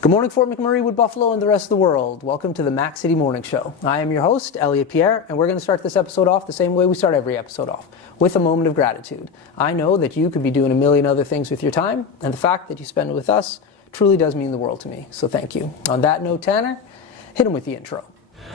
Good morning, Fort McMurray, Wood Buffalo, and the rest of the world. Welcome to the Mac City Morning Show. I am your host, Elliot Pierre, and we're going to start this episode off the same way we start every episode off, with a moment of gratitude. I know that you could be doing a million other things with your time, and the fact that you spend it with us truly does mean the world to me, so thank you. On that note, Tanner, hit him with the intro.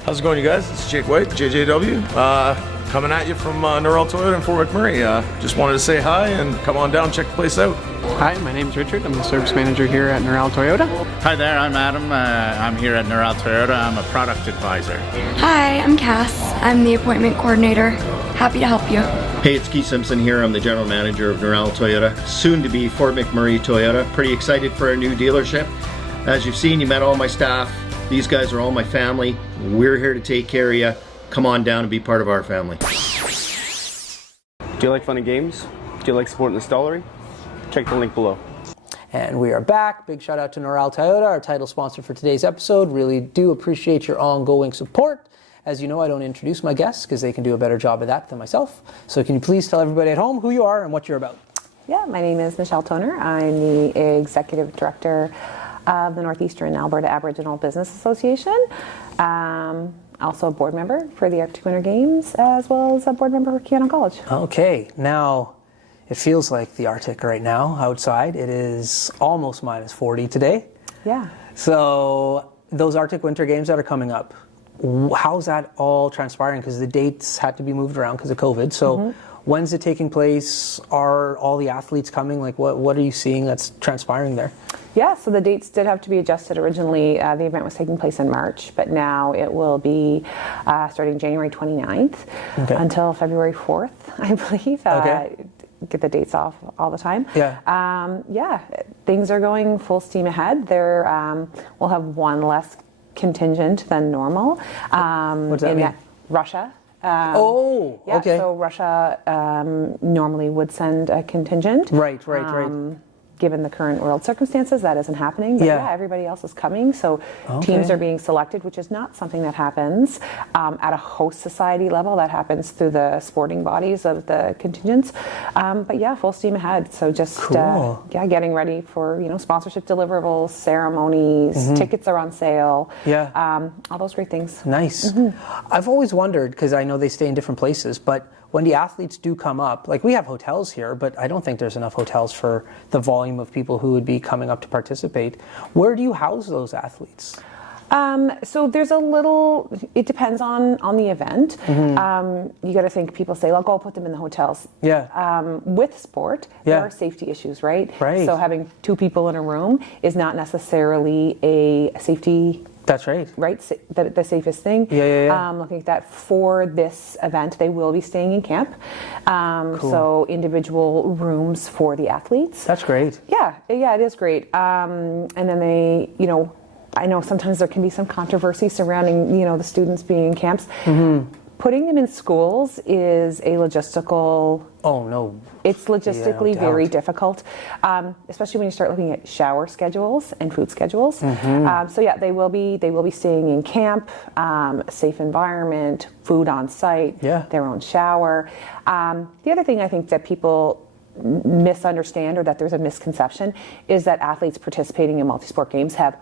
How's it going, you guys? It's Jake White, JJW, coming at you from NAABA Toyota in Fort McMurray. Just wanted to say hi and come on down, check the place out. Hi, my name's Richard. I'm the service manager here at NAABA Toyota. Hi there, I'm Adam. I'm here at NAABA Toyota. I'm a product advisor. Hi, I'm Cass. I'm the appointment coordinator. Happy to help you. Hey, it's Keith Simpson here. I'm the general manager of NAABA Toyota, soon to be Fort McMurray Toyota. Pretty excited for our new dealership. As you've seen, you met all my staff. These guys are all my family. We're here to take care of you. Come on down and be part of our family. Do you like fun and games? Do you like supporting the stallery? Check the link below. And we are back. Big shout out to NAABA Toyota, our title sponsor for today's episode. Really do appreciate your ongoing support. As you know, I don't introduce my guests because they can do a better job of that than myself. So can you please tell everybody at home who you are and what you're about? Yeah, my name is Michell Toner. I'm the Executive Director of the Northeastern Alberta Aboriginal Business Association. Also a board member for the Arctic Winter Games, as well as a board member for Keanu College. Okay, now it feels like the Arctic right now outside. It is almost minus 40 today. Yeah. So those Arctic Winter Games that are coming up, how's that all transpiring? Because the dates had to be moved around because of COVID. So when's it taking place? Are all the athletes coming? Like what are you seeing that's transpiring there? Yeah, so the dates did have to be adjusted. Originally, the event was taking place in March, but now it will be starting January 29th until February 4th, I believe. Get the dates off all the time. Yeah. Things are going full steam ahead. We'll have one less contingent than normal. What does that mean? Russia. So Russia normally would send a contingent. Right. Given the current world circumstances, that isn't happening. But everybody else is coming. So teams are being selected, which is not something that happens at a host society level. That happens through the sporting bodies of the contingents. But yeah, full steam ahead. So just getting ready for sponsorship deliverables, ceremonies, tickets are on sale. All those great things. Nice. I've always wondered, because I know they stay in different places, but when the athletes do come up, like we have hotels here, but I don't think there's enough hotels for the volume of people who would be coming up to participate. Where do you house those athletes? So there's it depends on the event. You got to think, people say, I'll put them in the hotels. With sport, there are safety issues, right? So having two people in a room is not necessarily a safety. That's right. Right? The safest thing. Looking at that for this event, they will be staying in camp. So individual rooms for the athletes. That's great. Yeah, it is great. And then they, I know sometimes there can be some controversy surrounding, the students being in camps. Putting them in schools is a logistical... Oh, no. It's logistically very difficult, especially when you start looking at shower schedules and food schedules. They will be staying in camp, safe environment, food on site, their own shower. The other thing I think that people misunderstand, or that there's a misconception, is that athletes participating in multi-sport games have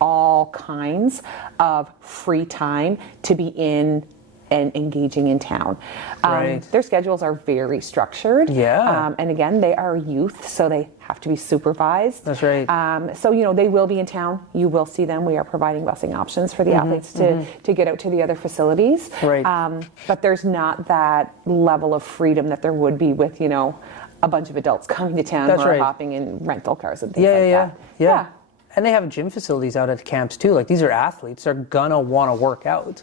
all kinds of free time to be in and engaging in town. Their schedules are very structured. And again, they are youth, so they have to be supervised. That's right. So, they will be in town. You will see them. We are providing busing options for the athletes to get out to the other facilities. But there's not that level of freedom that there would be with, a bunch of adults coming to town who are hopping in rental cars and things like that. And they have gym facilities out at camps too. Like, these are athletes. They're gonna want to work out.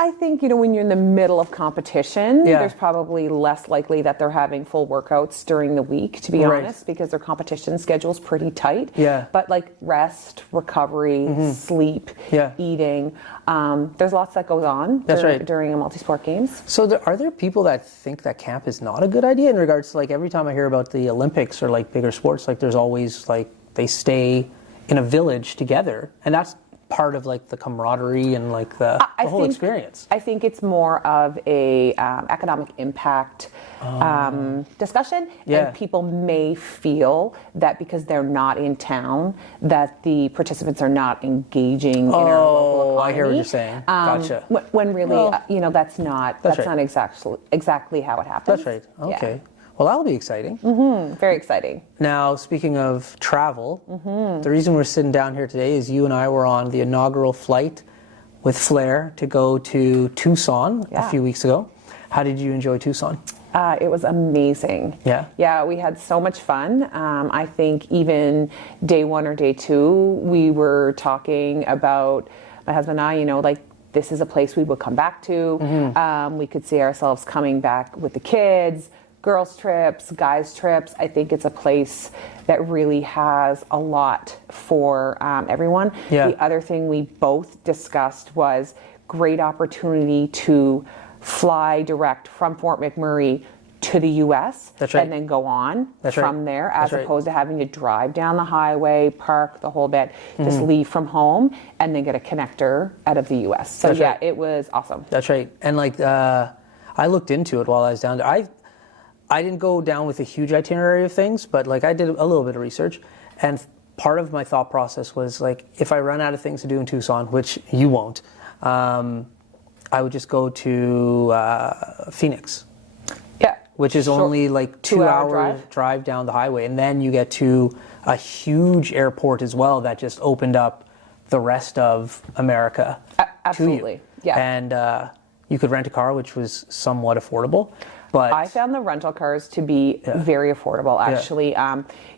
I think, when you're in the middle of competition, there's probably less likely that they're having full workouts during the week, to be honest, because their competition schedule's pretty tight. But like rest, recovery, sleep, eating, there's lots that goes on during a multi-sport games. So are there people that think that camp is not a good idea in regards to, like, every time I hear about the Olympics or like bigger sports, like there's always like they stay in a village together, and that's part of like the camaraderie and like the whole experience? I think it's more of a economic impact discussion, and people may feel that because they're not in town, that the participants are not engaging in our local economy. I hear what you're saying. Gotcha. When really, that's not exactly how it happens. That's right. Okay. Yeah. Well, that'll be exciting. Very exciting. Now, speaking of travel, the reason we're sitting down here today is you and I were on the inaugural flight with Flair to go to Tucson a few weeks ago. How did you enjoy Tucson? It was amazing. Yeah? Yeah, we had so much fun. I think even day one or day two, we were talking about, my husband and I, like, this is a place we would come back to. We could see ourselves coming back with the kids, girls' trips, guys' trips. I think it's a place that really has a lot for everyone. Yeah. The other thing we both discussed was great opportunity to fly direct from Fort McMurray to the U.S. That's right. and then go on That's from right. there, as That's opposed to having to drive down the highway, park the whole bit, just leave from home and then get a connector out of the U.S. So That's right. it was awesome. That's right. And like, I looked into it while I was down there. I didn't go down with a huge itinerary of things, but like I did a little bit of research, and part of my thought process was like, if I run out of things to do in Tucson, which you won't, I would just go to Phoenix. Yeah. Which is only like 2 hours drive down the highway, and then you get to a huge airport as well that just opened up the rest of America. Absolutely. To you. Yeah. And you could rent a car, which was somewhat affordable. But I found the rental cars to be very affordable, actually.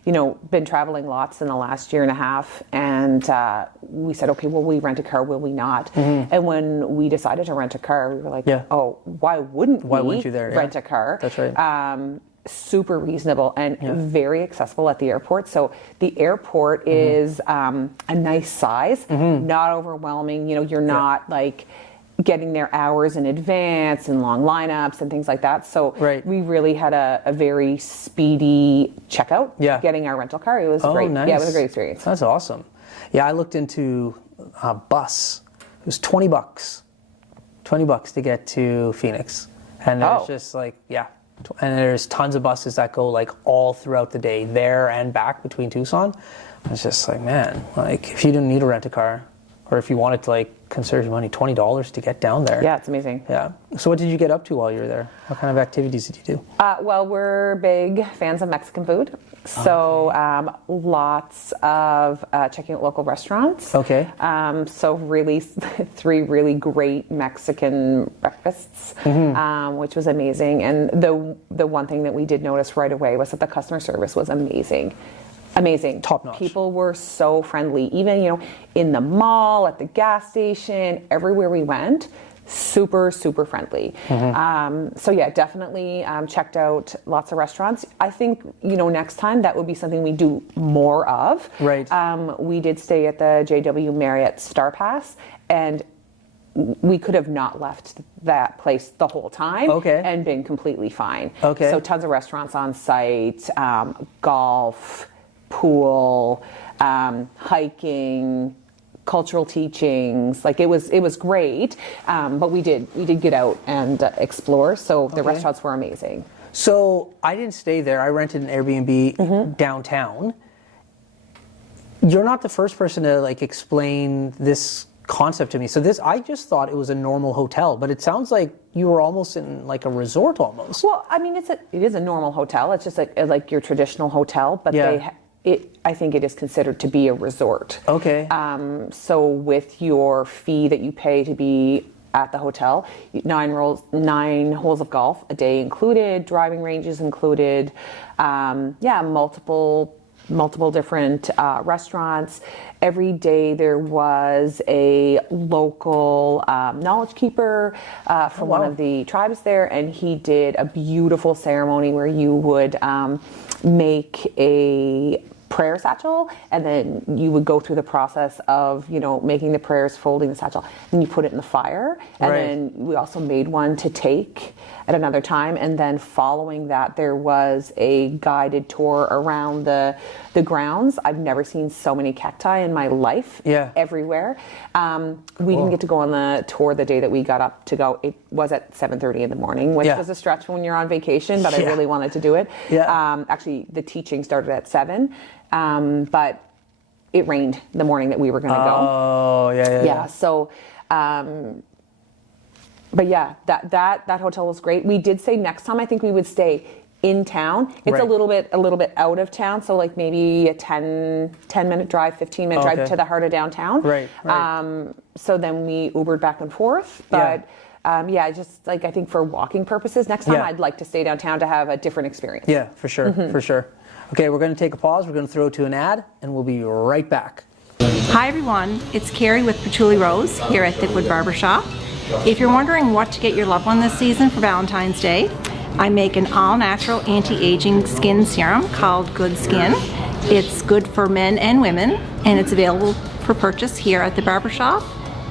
Been traveling lots in the last year and a half, and we said, okay, will we rent a car, will we not? And when we decided to rent a car, we were like, oh, why wouldn't you there? rent a car? That's right. Super reasonable and very accessible at the airport. So the airport is a nice size, not overwhelming. You're not like getting there hours in advance and long lineups and things like that. So we really had a very speedy checkout getting our rental car. It was great. Nice. Yeah, it was a great experience. That's awesome. Yeah, I looked into a bus. It was $20. $20 to get to Phoenix. And there's just like, and there's tons of buses that go like all throughout the day, there and back between Tucson. It's just like, man, like if you didn't need to rent a car, or if you wanted to like conserve your money, $20 to get down there. Yeah, it's amazing. Yeah. So what did you get up to while you were there? What kind of activities did you do? Well, we're big fans of Mexican food. So lots of checking out local restaurants. Okay. So really 3 really great Mexican breakfasts, which was amazing. And the one thing that we did notice right away was that the customer service was amazing. Amazing. Top notch. People were so friendly. Even, in the mall, at the gas station, everywhere we went, super, super friendly. So yeah, definitely checked out lots of restaurants. I think, next time that would be something we do more of. Right. We did stay at the JW Marriott Star Pass, and we could have not left that place the whole time and been completely fine. Okay. So tons of restaurants on site, golf, pool, hiking, cultural teachings. Like it was great, but we did get out and explore. So the restaurants were amazing. So I didn't stay there. I rented an Airbnb downtown. You're not the first person to like explain this concept to me. So I just thought it was a normal hotel, but it sounds like you were almost in like a resort almost. Well, I mean, it is a normal hotel. It's just like your traditional hotel, but I think it is considered to be a resort. Okay. So with your fee that you pay to be at the hotel, 9 holes of golf a day included, driving ranges included, multiple different restaurants. Every day there was a local knowledge keeper from one of the tribes there, and he did a beautiful ceremony where you would make a prayer satchel, and then you would go through the process of, making the prayers, folding the satchel, and you put it in the fire. And then we also made one to take at another time. And then following that, there was a guided tour around the grounds. I've never seen so many cacti in my life. Everywhere. We didn't get to go on the tour the day that we got up to go. It was at 7:30 in the morning, which was a stretch when you're on vacation, but I really wanted to do it. Actually, the teaching started at 7. But it rained the morning that we were going to go. Oh, yeah. So, but yeah, that hotel was great. We did say next time I think we would stay in town. It's a little bit out of town, so like maybe a 10-minute drive, 15-minute drive to the heart of downtown. Right. So then we Ubered back and forth, but. Just like I think for walking purposes, next time I'd like to stay downtown to have a different experience. Yeah, for sure, for sure. Okay, we're going to take a pause. We're going to throw to an ad, and we'll be right back. Hi everyone, it's Carrie with Patchouli Rose here at Thickwood Barbershop. If you're wondering what to get your loved one this season for Valentine's Day, I make an all-natural anti-aging skin serum called Good Skin. It's good for men and women, and it's available for purchase here at the barbershop,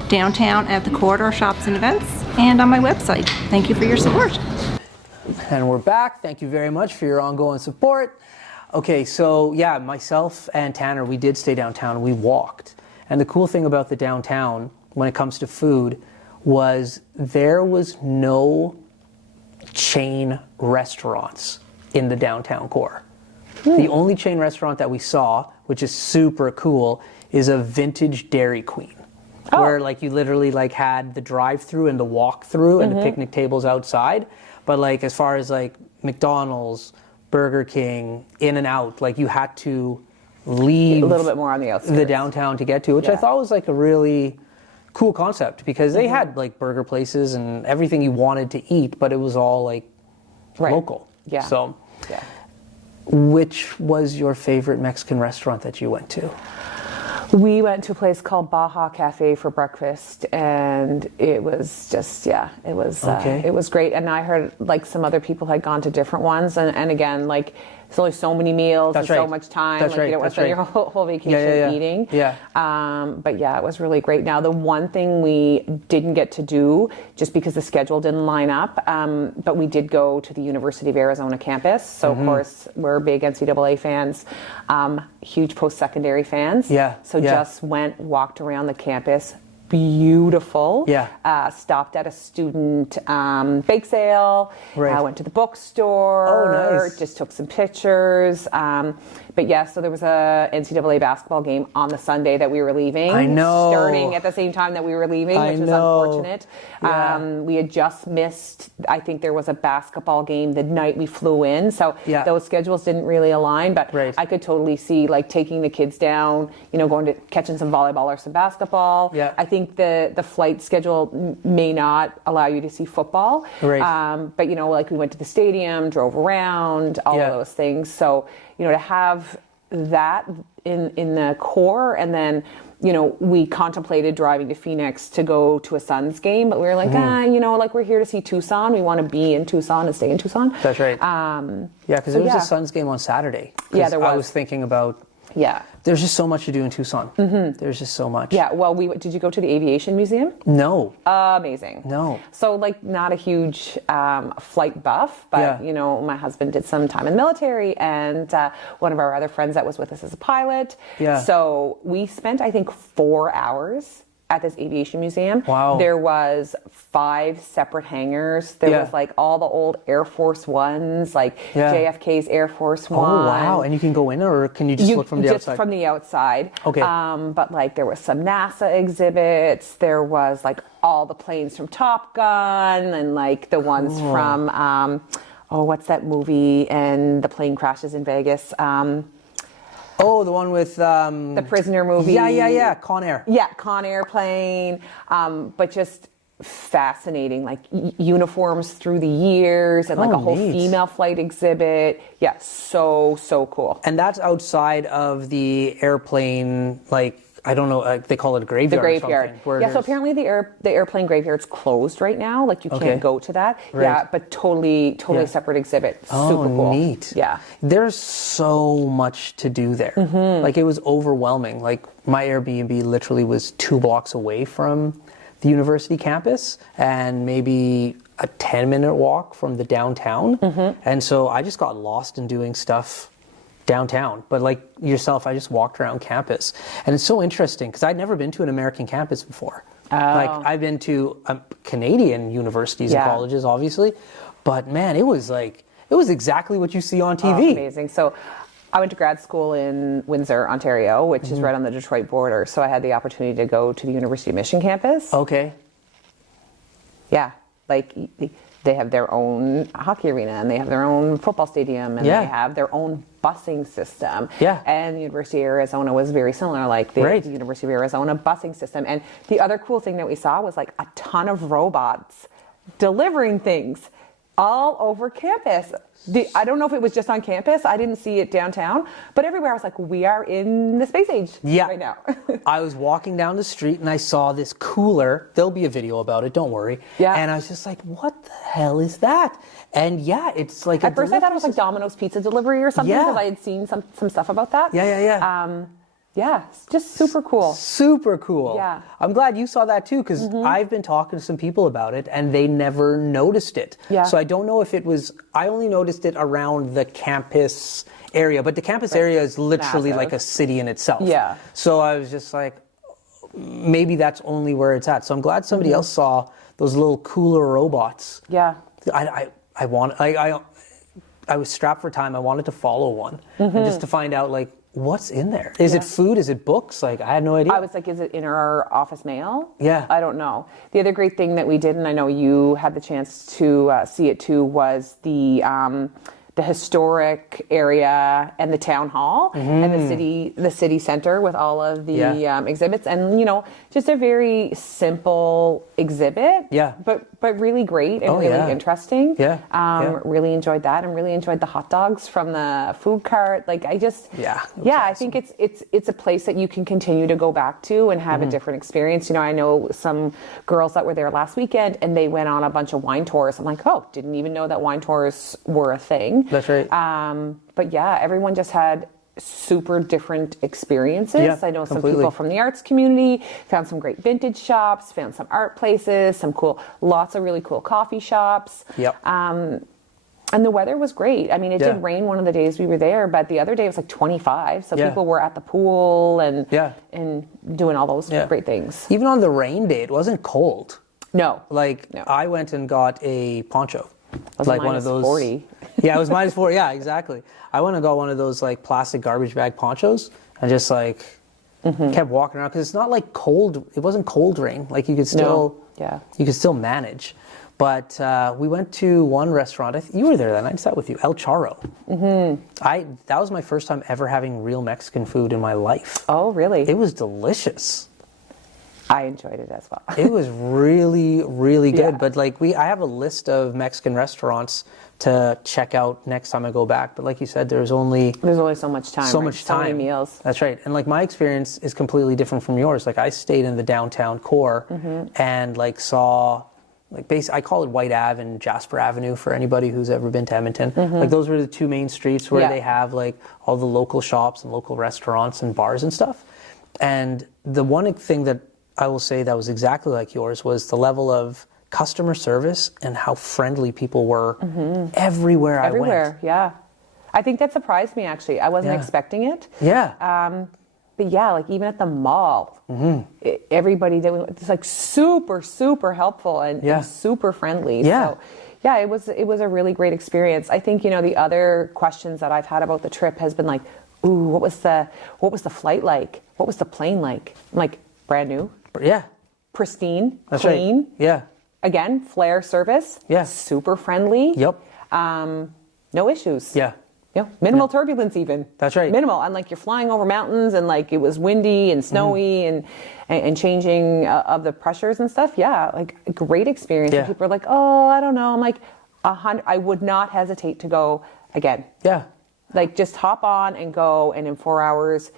downtown at the Corridor Shops and Events, and on my website. Thank you for your support. And we're back. Thank you very much for your ongoing support. Okay, so yeah, myself and Tanner, we did stay downtown. We walked. And the cool thing about the downtown, when it comes to food, was there was no chain restaurants in the downtown core. The only chain restaurant that we saw, which is super cool, is a vintage Dairy Queen. Where like you literally like had the drive-through and the walk-through and the picnic tables outside. But like as far as like McDonald's, Burger King, In-N-Out, like you had to leave a little bit more on the outskirts. The downtown to get to, which I thought was like a really cool concept because they had like burger places and everything you wanted to eat, but it was all like local. Yeah. So, which was your favorite Mexican restaurant that you went to? We went to a place called Baja Cafe for breakfast, and it was just, it was great. And I heard like some other people had gone to different ones, and again, like there's only so many meals and so much time. That's like you don't want to spend your whole vacation eating. But yeah, it was really great. Now, the one thing we didn't get to do, just because the schedule didn't line up, but we did go to the University of Arizona campus. So of course, we're big NCAA fans, huge post-secondary fans. So just walked around the campus. Beautiful. Stopped at a student bake sale. Went to the bookstore. Oh, nice. Just took some pictures. But yeah, so there was a NCAA basketball game on the Sunday that we were leaving. I know. Starting at the same time that we were leaving, which was unfortunate. We had just missed, I think there was a basketball game the night we flew in. So those schedules didn't really align, but I could totally see like taking the kids down, going to catching some volleyball or some basketball. I think the flight schedule may not allow you to see football. But like we went to the stadium, drove around, all of those things. So, to have that in the core, and then, we contemplated driving to Phoenix to go to a Suns game, but we were like, like we're here to see Tucson. We want to be in Tucson and stay in Tucson. That's right. Because there was a Suns game on Saturday. Yeah, there was. I was thinking about. There's just so much to do in Tucson. There's just so much. Yeah, well, did you go to the Aviation Museum? No. Amazing. No. So, like, not a huge flight buff, but, my husband did some time in the military, and one of our other friends that was with us is a pilot. So we spent, I think, 4 hours at this aviation museum. Wow. There was 5 separate hangars. There was like all the old Air Force Ones, like JFK's Air Force One. Oh, wow. And you can go in, or can you just look from the outside? Just from the outside. Okay. But like there was some NASA exhibits. There was like all the planes from Top Gun, and like the ones from, what's that movie? And the plane crashes in Vegas. The one with... the Prisoner movie. Yeah. Con Air. Yeah, Con Air plane. But just fascinating, like uniforms through the years, and like a whole female flight exhibit. Yeah, so cool. And that's outside of the airplane, like I don't know, they call it a graveyard. The graveyard. Or something, where Yeah, so there's- apparently the airplane graveyard's closed right now. Like you Okay. can't go to that. Right. Yeah, but totally Yeah. separate exhibit. Oh, Super cool. neat. Yeah. There's so much to do there. Like it was overwhelming. Like my Airbnb literally was 2 blocks away from the university campus and maybe a 10-minute walk from the downtown. And so I just got lost in doing stuff downtown. But like yourself, I just walked around campus. And it's so interesting because I'd never been to an American campus before. Like I've been to Canadian universities and colleges, obviously. But man, it was exactly what you see on TV. Oh, amazing. So I went to grad school in Windsor, Ontario, which is right on the Detroit border. So I had the opportunity to go to the University of Michigan campus. Okay. Yeah, like they have their own hockey arena and they have their own football stadium and Yeah. they have their own busing system. Yeah. And the University of Arizona was very similar, like the Right. University of Arizona busing system. And the other cool thing that we saw was like a ton of robots delivering things all over campus. I don't know if it was just on campus. I didn't see it downtown, but everywhere I was like, we are in the space age right now. I was walking down the street and I saw this cooler. There'll be a video about it, don't worry. Yeah. And I was just like, what the hell is that? And yeah, it's like At first I thought it was like Domino's pizza delivery or something Yeah. because I had seen some stuff about that. Yeah. Yeah, it's just super cool. Super cool. Yeah. I'm glad you saw that too, because I've been talking to some people about it and they never noticed it. Yeah. So I don't know if it was, I only noticed it around the campus area, but the campus area is literally Massive. like a city in itself. Yeah. So I was just like, maybe that's only where it's at. So I'm glad somebody else saw those little cooler robots. Yeah. I was strapped for time. I wanted to follow one and just to find out like, what's in there? Is it food? Is it books? Like, I had no idea. I was like, is it in our office mail? Yeah. I don't know. The other great thing that we did, and I know you had the chance to see it too, was the historic area and the town hall and the city center with all of the exhibits, and just a very simple exhibit. Yeah. But really great and really interesting. Yeah. Really enjoyed that, and really enjoyed the hot dogs from the food cart. Like I think it's a place that you can continue to go back to and have a different experience. I know some girls that were there last weekend and they went on a bunch of wine tours. I'm like, oh, didn't even know that wine tours were a thing. That's right. But yeah, everyone just had super different experiences. Yeah, I know some completely. people from the arts community, found some great vintage shops, found some art places, lots of really cool coffee shops. Yep. And the weather was great. I mean, it did rain one of the days we were there, but the other day it was like 25. So people were at the pool and doing all those great things. Even on the rain day, it wasn't cold. No. No. I went and got a poncho. Was like minus one of those 40. Yeah, it was minus 40. Yeah, exactly. I went and got one of those like plastic garbage bag ponchos and just like kept walking around because it's not like cold. It wasn't cold rain. Like you could still you could still manage. But we went to one restaurant. You were there that night. I sat with you, El Charro. That was my first time ever having real Mexican food in my life. Oh, really? It was delicious. I enjoyed it as well. It was really, really good. Yeah. But like I have a list of Mexican restaurants to check out next time I go back. But like you said, there's only so much time. So much time. So many meals. That's right. And like my experience is completely different from yours. Like I stayed in the downtown core and like saw I call it White Ave and Jasper Avenue for anybody who's ever been to Edmonton. Like those were the two main streets where they have like all the local shops and local restaurants and bars and stuff. And the one thing that I will say that was exactly like yours was the level of customer service and how friendly people were everywhere I went. Yeah. I think that surprised me, actually. I wasn't expecting it. Yeah. But yeah, like even at the mall, everybody was like super, super helpful and super friendly. Yeah. So yeah, it was a really great experience. I think, the other questions that I've had about the trip has been like, ooh, what was the flight like? What was the plane like? I'm like, brand new. Yeah. Pristine. That's clean. right. Yeah. Again, Flair service. Yeah. Super friendly. Yep. No issues. Yeah. Minimal turbulence even. That's right. Minimal. And like you're flying over mountains and like it was windy and snowy and changing of the pressures and stuff. Yeah. Like a great experience. Yeah. And people are like, oh, I don't know. I'm like, I would not hesitate to go again. Yeah. Like just hop on and go, and in 4 hours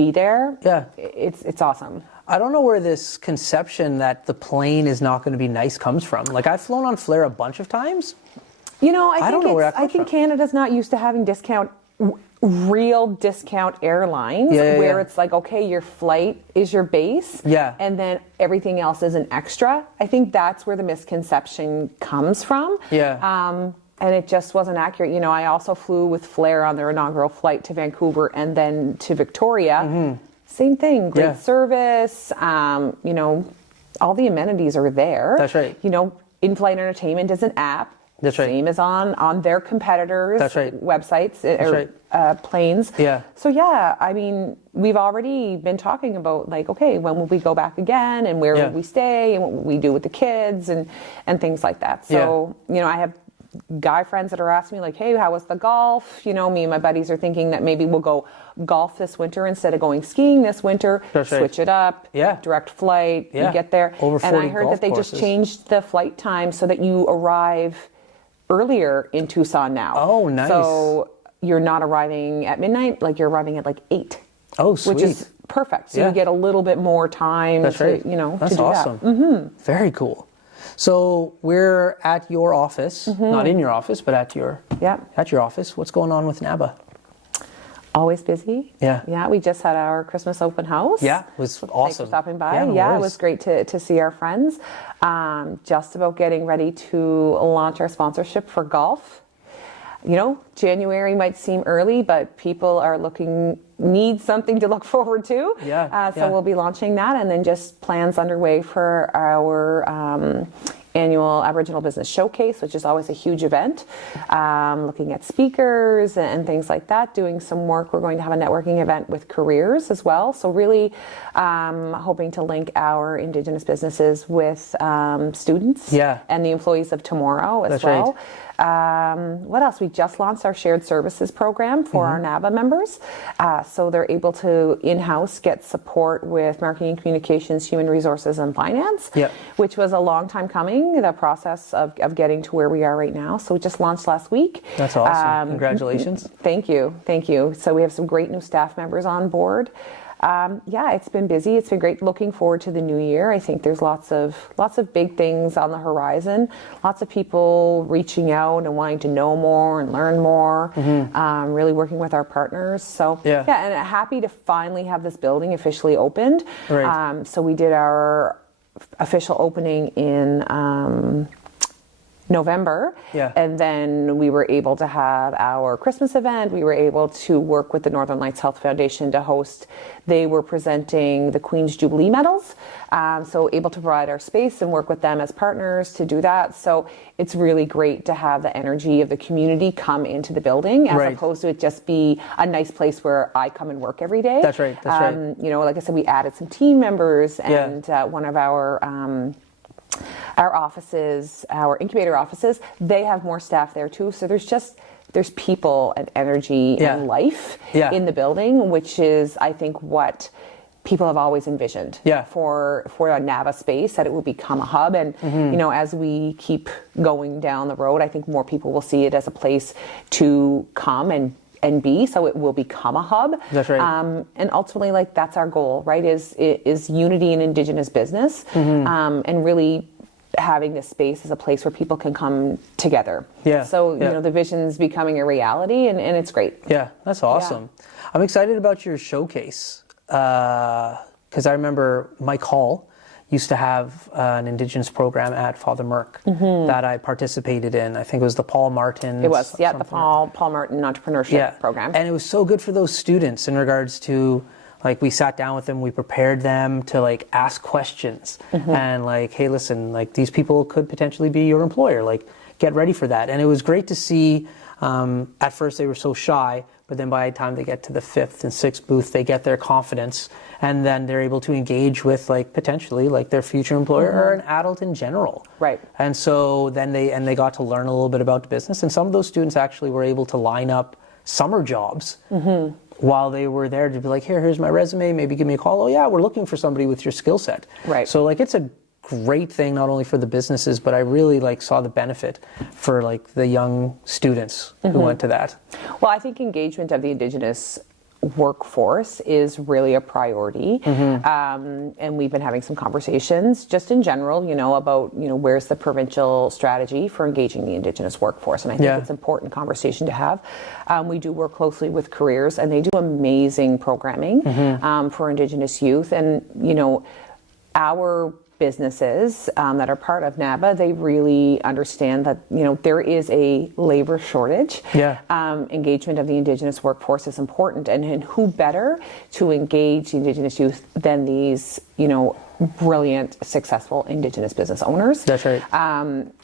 be there, Yeah. it's awesome. I don't know where this conception that the plane is not going to be nice comes from. Like, I've flown on Flair a bunch of times. You know, I don't know where that I comes think from. Canada's not used to having real discount airlines where it's like, okay, your flight is your base, and then everything else is an extra. I think that's where the misconception comes from. And it just wasn't accurate. You know, I also flew with Flair on their inaugural flight to Vancouver and then to Victoria. Same thing, great service. You know, all the amenities are there. That's right. You know, in-flight entertainment is an app. That's right. Same as on their competitors' websites or planes. Yeah. So yeah, I mean, we've already been talking about like, okay, when will we go back again, and where will we stay, and what will we do with the kids, and things like that. So you know, I have guy friends that are asking me like, hey, how was the golf? You know, me and my buddies are thinking that maybe we'll go golf this winter instead of going skiing this winter. Switch it up. Direct flight. You get there. Over 40 and I heard that they just changed the flight time so that you arrive earlier in Tucson now. Oh, nice. So you're not arriving at midnight, like you're arriving at like 8. Oh, sweet. Which is perfect. So you get a little bit more time to, you know, That's to do awesome. that. Very cool. So we're at your office, not in your office, but at your office. What's going on with NAABA? Always busy. Yeah, we just had our Christmas open house. Yeah, it was awesome. Thanks for stopping by. Yeah, no it worries. was great to see our friends. Just about getting ready to launch our sponsorship for golf. You know, January might seem early, but people are need something to look forward to. So we'll be launching that, and then just plans underway for our annual Aboriginal Business Showcase, which is always a huge event. Looking at speakers and things like that, doing some work. We're going to have a networking event with careers as well. So really hoping to link our Indigenous businesses with students and the employees of tomorrow as well. What else? We just launched our shared services program for our NAABA members. So they're able to in-house get support with marketing, communications, human resources, and finance, which was a long time coming, the process of getting to where we are right now. So we just launched last week. That's awesome. Congratulations. Thank you. Thank you. So we have some great new staff members on board. It's been busy. It's been great. Looking forward to the new year. I think there's lots of big things on the horizon. Lots of people reaching out and wanting to know more and learn more. Really working with our partners. So and happy to finally have this building officially opened. So we did our official opening in November, and then we were able to have our Christmas event. We were able to work with the Northern Lights Health Foundation to host. They were presenting the Queen's Jubilee medals, so able to provide our space and work with them as partners to do that. So it's really great to have the energy of the community come into the building as opposed to it just be a nice place where I come and work every day. That's right. You know, like I said, we added some team members, and one of our offices, our incubator offices, they have more staff there too. So there's people and energy and life in the building, which is, I think, what people have always envisioned for a NAABA space, that it will become a hub. And, you know, as we keep going down the road, I think more people will see it as a place to come and be, so it will become a hub. That's right. And ultimately, like, that's our goal, right? Is unity in Indigenous business, and really having this space as a place where people can come together. So, you know, the vision's becoming a reality, and it's great. Yeah, that's awesome. I'm excited about your showcase, because I remember Mike Hall used to have an Indigenous program at Father Merck that I participated in. I think it was the Paul Martin. It was, the Paul Martin Entrepreneurship Program. And it was so good for those students in regards to, like, we sat down with them, we prepared them to, like, ask questions and, like, hey, listen, like, these people could potentially be your employer, like, get ready for that. And it was great to see, at first they were so shy, but then by the time they get to the 5th and 6th booth, they get their confidence, and then they're able to engage with, like, potentially, like, their future employer or an adult in general. And so then they got to learn a little bit about the business, and some of those students actually were able to line up summer jobs while they were there, to be like, here's my resume, maybe give me a call. Oh yeah, we're looking for somebody with your skill set. So, like, it's a great thing not only for the businesses, but I really, like, saw the benefit for, like, the young students who went to that. Well, I think engagement of the Indigenous workforce is really a priority. And we've been having some conversations just in general, about, where's the provincial strategy for engaging the Indigenous workforce. And I think it's an important conversation to have. We do work closely with careers, and they do amazing programming for Indigenous youth. And, our businesses that are part of NAABA, they really understand that, there is a labor shortage. Engagement of the Indigenous workforce is important. And who better to engage the Indigenous youth than these, brilliant, successful Indigenous business owners? That's right.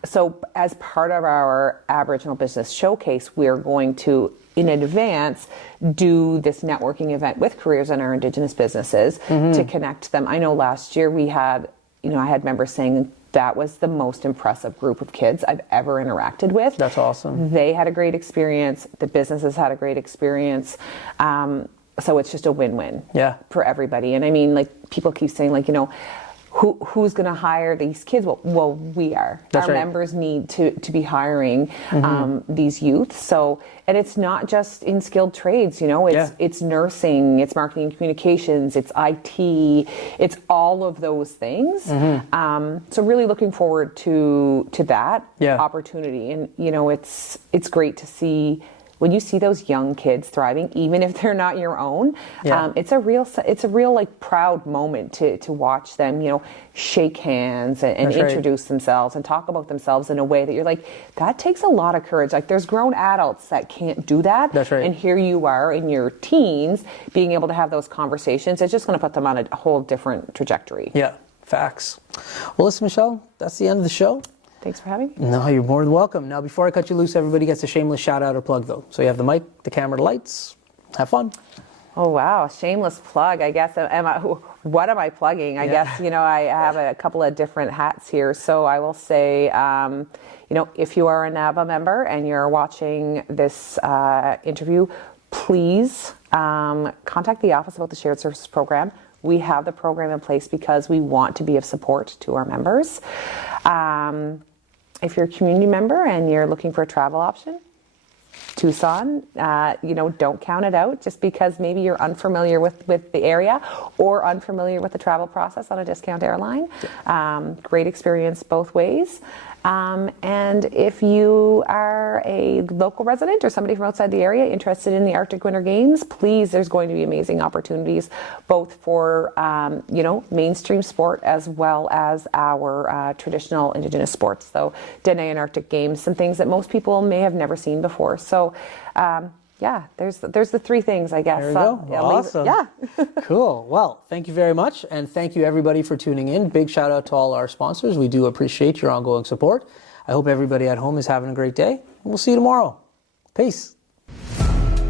So as part of our Aboriginal Business Showcase, we're going to, in advance, do this networking event with careers in our Indigenous businesses to connect them. I know last year we had, I had members saying that was the most impressive group of kids I've ever interacted with. That's awesome. They had a great experience. The businesses had a great experience. So it's just a win-win for everybody. And I mean, people keep saying, who's going to hire these kids? Well, we are. That's our right. members need to be hiring these youth. So, and it's not just in skilled trades, it's nursing, it's marketing and communications, it's IT, it's all of those things. So really looking forward to that opportunity. And, it's great to see when you see those young kids thriving, even if they're not your own. It's a real proud moment to watch them, shake hands and introduce themselves and talk about themselves in a way that you're like, that takes a lot of courage. There's grown adults that can't do that. That's right. And here you are in your teens being able to have those conversations. It's just going to put them on a whole different trajectory. Yeah, facts. Well, listen, Michelle, that's the end of the show. Thanks for having me. No, you're more than welcome. Now, before I cut you loose, everybody gets a shameless shout out or plug, though. So you have the mic, the camera, the lights. Have fun. Oh, wow. Shameless plug. I guess, what am I plugging? I guess, I have a couple of different hats here. So I will say, if you are a NAABA member and you're watching this interview, please contact the office about the Shared Services Program. We have the program in place because we want to be of support to our members. If you're a community member and you're looking for a travel option, Tucson, don't count it out just because maybe you're unfamiliar with the area or unfamiliar with the travel process on a discount airline. Great experience both ways. And if you are a local resident or somebody from outside the area interested in the Arctic Winter Games, please, there's going to be amazing opportunities both for, mainstream sport as well as our traditional Indigenous sports. So Dene and Arctic Games, some things that most people may have never seen before. So, there's the three things, I guess. There we go. Awesome. Cool. Well, thank you very much. And thank you, everybody, for tuning in. Big shout out to all our sponsors. We do appreciate your ongoing support. I hope everybody at home is having a great day. And we'll see you tomorrow. Peace.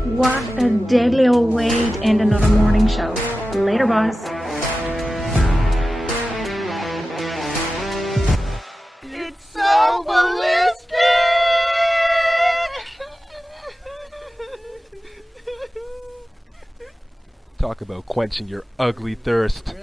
What a deadly old way to end another morning show. Later, boss. It's so ballistic! Talk about quenching your ugly thirst.